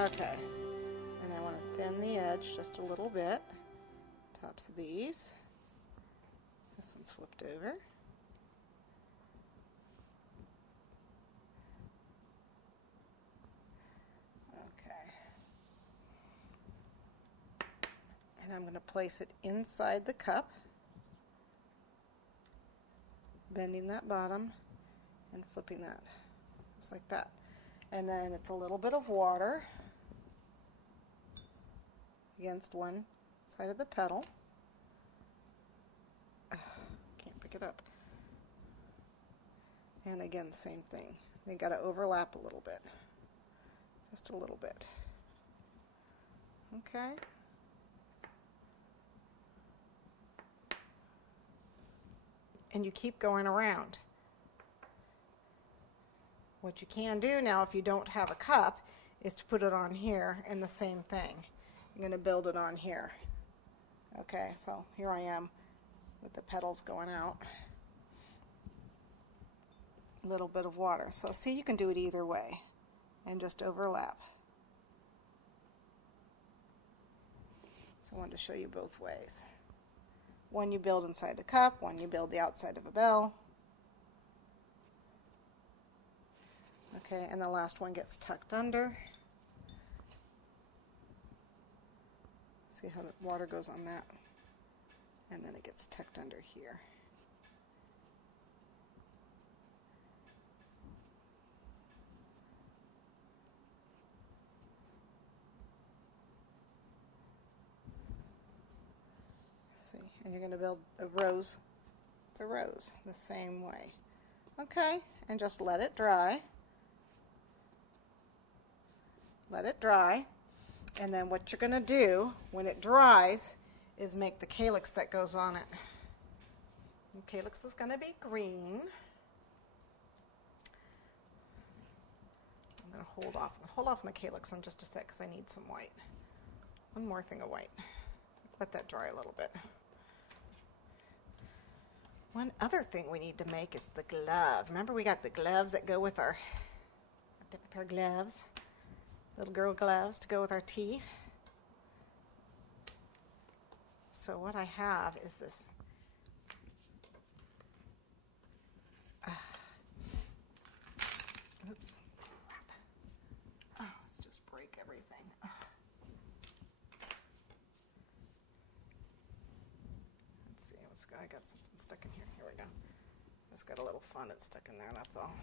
Okay, and I want to thin the edge just a little bit. Tops of these. This one's flipped over. Okay. And I'm going to place it inside the cup, bending that bottom and flipping that, just like that. And then it's a little bit of water against one side of the petal. Can't pick it up. And again, same thing. They got to overlap a little bit, just a little bit. Okay. And you keep going around. What you can do now, if you don't have a cup, is to put it on here and the same thing. I'm going to build it on here. Okay, so here I am with the petals going out. A little bit of water. So see, you can do it either way and just overlap. So I wanted to show you both ways. One you build inside the cup, one you build the outside of a bell. Okay, and the last one gets tucked under. See how the water goes on that? And then it gets tucked under here. See, and you're going to build a rose. It's a rose the same way. Okay, and just let it dry. Let it dry, and then what you're going to do when it dries is make the calyx that goes on it. The calyx is going to be green. I'm going to hold off on the calyx in just a sec because I need some white. One more thing of white. Let that dry a little bit. One other thing we need to make is the glove. Remember, we got the gloves that go with our gloves. Little girl gloves to go with our tea. So what I have is this oops. Oh, let's just break everything. Let's see, I got something stuck in here. Here we go. It's got a little fondant stuck in there, that's all.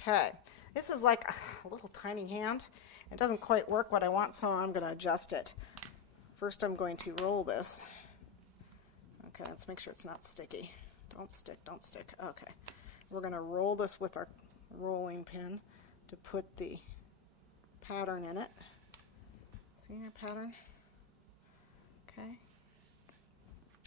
Okay, this is like a little tiny hand. It doesn't quite work what I want, so I'm going to adjust it. First, I'm going to roll this. Okay, let's make sure it's not sticky. Don't stick, don't stick. Okay, we're going to roll this with our rolling pin to put the pattern in it. See your pattern? Okay.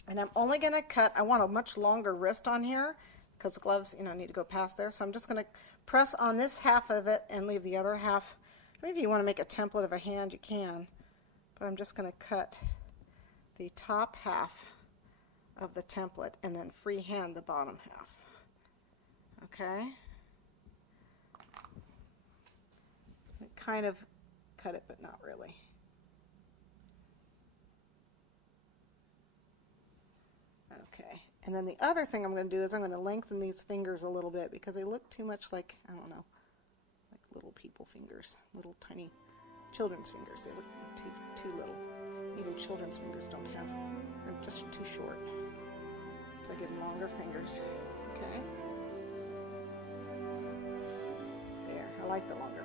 And I'm only going to cut, I want a much longer wrist on here because gloves, need to go past there. So I'm just going to press on this half of it and leave the other half. Maybe if you want to make a template of a hand, you can. But I'm just going to cut the top half of the template and then freehand the bottom half. Okay? Kind of cut it, but not really. Okay, and then the other thing I'm going to do is I'm going to lengthen these fingers a little bit because they look too much like, I don't know, like little people fingers, little tiny children's fingers. They look too little. Even children's fingers don't have, they're just too short. So I give them longer fingers. Okay. There, I like the longer